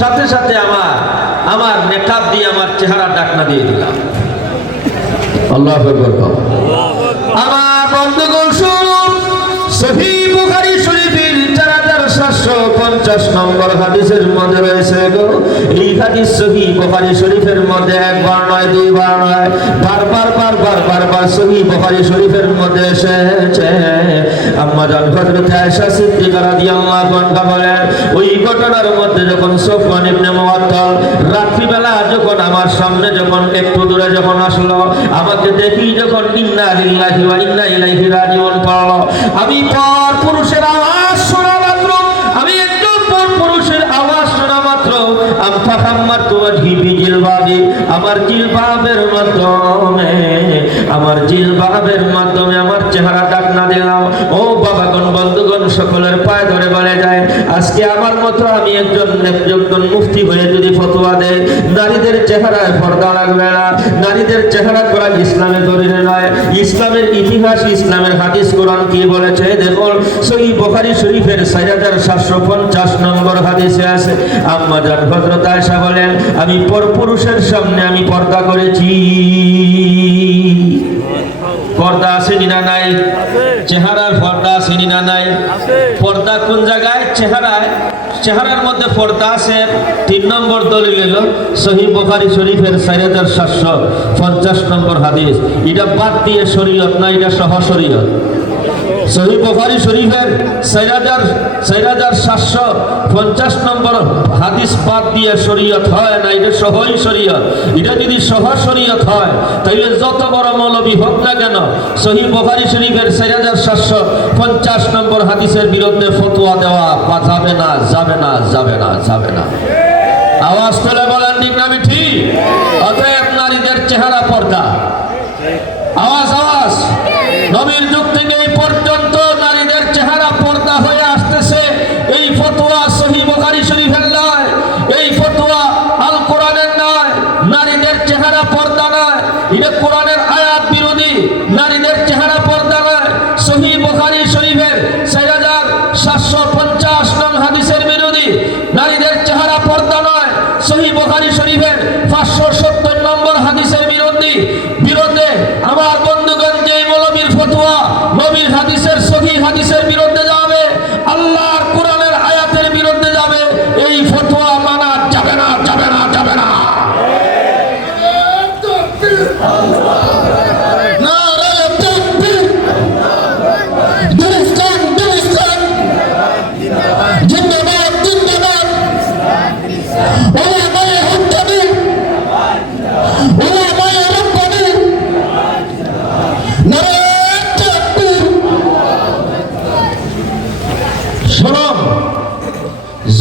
সাথে সাথে আমার আমার নেকাব দিয়ে আমার চেহারা ডাকনা দিয়ে দিলাম। আল্লাহ আমার বন্ধুগণ শুনুন, সহি বুখারী শরীফের পঞ্চাশ নম্বর হাদিসের মধ্যে রয়েছে গো। এই হাদিস সহি বুখারী শরীফের মধ্যে একবার নয়, দুইবার নয়, বারবার বারবার বারবার সহি বুখারী শরীফের মধ্যে এসেছে। জান হযরত আয়েশা সিদ্দিকা রাদিয়াল্লাহু আনহা বলেন, ওই ঘটনার মধ্যে যখন সোফওয়ান ইবনে মুআত্তাল রাত্রিবেলা যখন আমার সামনে যখন একটু দূরে যখন আসলো, আমাকে দেখি যখন ইন্না লিল্লাহি ওয়া ইন্না ইলাইহি রাজিউন পড়ল আমি পর পুরুষের আওয়াজ শোনা মাত্র, আমি একজন পর পুরুষের আওয়াজ শোনা মাত্র। আম ফাহাম্মার তুওয়াজহি বিজিলবাবি, আমার জিলবাবের মাধ্যমে, আমার জিলবাবের মাধ্যমে আমার চেহারা ডাক না দিলাম ও বাবাগণ বন্ধুগণ, সকলের পায়ে ধরে বলে যায়, আজকে আমার মতো আমি একজন একজন মুফতি হয়ে যদি ফতোয়া দেয়, নারীদের চেহারায় পর্দা লাগবে না। নারীদের চেহারা করা ইসলামের দলিলে নয়। ইসলামের ইতিহাস, ইসলামের হাদিস, কোরআন কি বলেছে? দেখুন, সহি বুখারী শরীফের চার হাজার সাতশো পঞ্চাশ নম্বর হাদিসে আছে। আম্মা জান আয়েশা বলেন, আমি পরপুরুষের সামনে আমি পর্দা করেছি পর্দা আসেনি না নাই চেহারার পর্দা আসেনি না নাই পর্দা কোন জায়গায়? চেহারায়। চেহারার মধ্যে পর্দা আছে। তিন নম্বর দলিল এলো সহি বোখারি শরীফের চার হাজার সাতশো পঞ্চাশ নম্বর হাদিস। এটা বাদ দিয়ে শরীয়ত না, এটা সহ শরীয়ত। সহি বুখারী শরীফের চার হাজার চার হাজার সাতশো পঞ্চাশ নম্বর হাদিস বাদ দিয়ে শরীয়ত হয় না, এটা সহই শরীয়ত। এটা যদি সহ শরীয়ত হয় তাহলে যত বড় মৌলবী হোক না কেন সহি বুখারী শরীফের চার হাজার সাতশো পঞ্চাশ নম্বর হাদিসের বিরুদ্ধে ফতোয়া দেওয়া বা যাবে না যাবে না যাবে না যাবে না। আওয়াজ তুলে বলেন, ঠিক না আমি ঠিক? অতএব নারীদের চেহারা পর্দা আওয়াজ আওয়াজ নবীর যুগ থেকে এই পর্যন্ত নারীদের চেহারা পর্দা হয়ে আসতেছে এই ফতোয়া সহি বুখারী শরীফের নয় এই ফতোয়া আল কোরআনের নয় নারীদের চেহারা পর্দা নয় এটা কোরআনের আয়াত বিরোধী নারীদের চেহারা পর্দা নয়। সহি বুখারী শরীফের চার হাজার সাতশো পঞ্চাশ নং হাদিসের বিরোধী নারীদের চেহারা পর্দা নয়। সহি বুখারী শরীফের পাঁচশো সত্তর নম্বর হাদিসের বিরোধী বিরোধে আমার বন্ধুগণ যে মৌলবীর ফতোয়া নবীর হাদিসের সহি হাদিসের বিরুদ্ধে যাবে, আল্লাহর কোরআনের আয়াতের বিরুদ্ধে যাবে, এই ফতোয়া মানা যাবে না, যাবে নারায়ে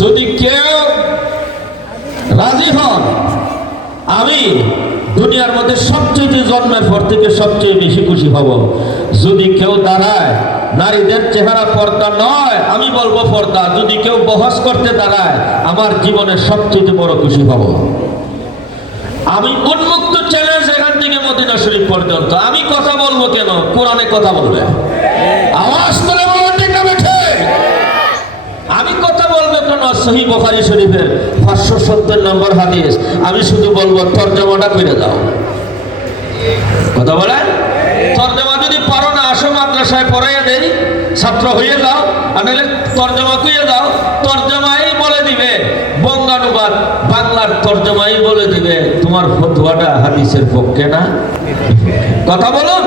যদি কেউ রাজি হন, আমি দুনিয়ার মধ্যে সবচেয়ে জন্মের পর থেকে সবচেয়ে বেশি খুশি হব। যদি কেউ দাঁড়ায়, নারীদের চেহারা পর্দা নয়, আমি বলব পর্দা। যদি কেউ বহস করতে দাঁড়ায়, আমার জীবনের সবচেয়ে বড় খুশি হব। আমি উন্মুক্ত চ্যালেঞ্জ এখান থেকে মদিনা শরীফ পর্যন্ত। আমি কথা বলব কেন? কোরআনে কথা বলবে। আওয়াজ তুলে আমি আমি শুধু বলব, তর্জমাটা করে দাও। কথা বলেন? তর্জমা যদি পারো না, আসো মাদ্রাসায় পড়াইয়া দেই। ছাত্র হয়ে যাও, আর নাহলে তর্জমা কইয়ে দাও। তর্জমাই বলে দিবে। বঙ্গানুবাদ, বাংলার তর্জমাই বলে দিবে। তোমার ফতুয়াটা হাদিসের পক্ষে না? কথা বলুন?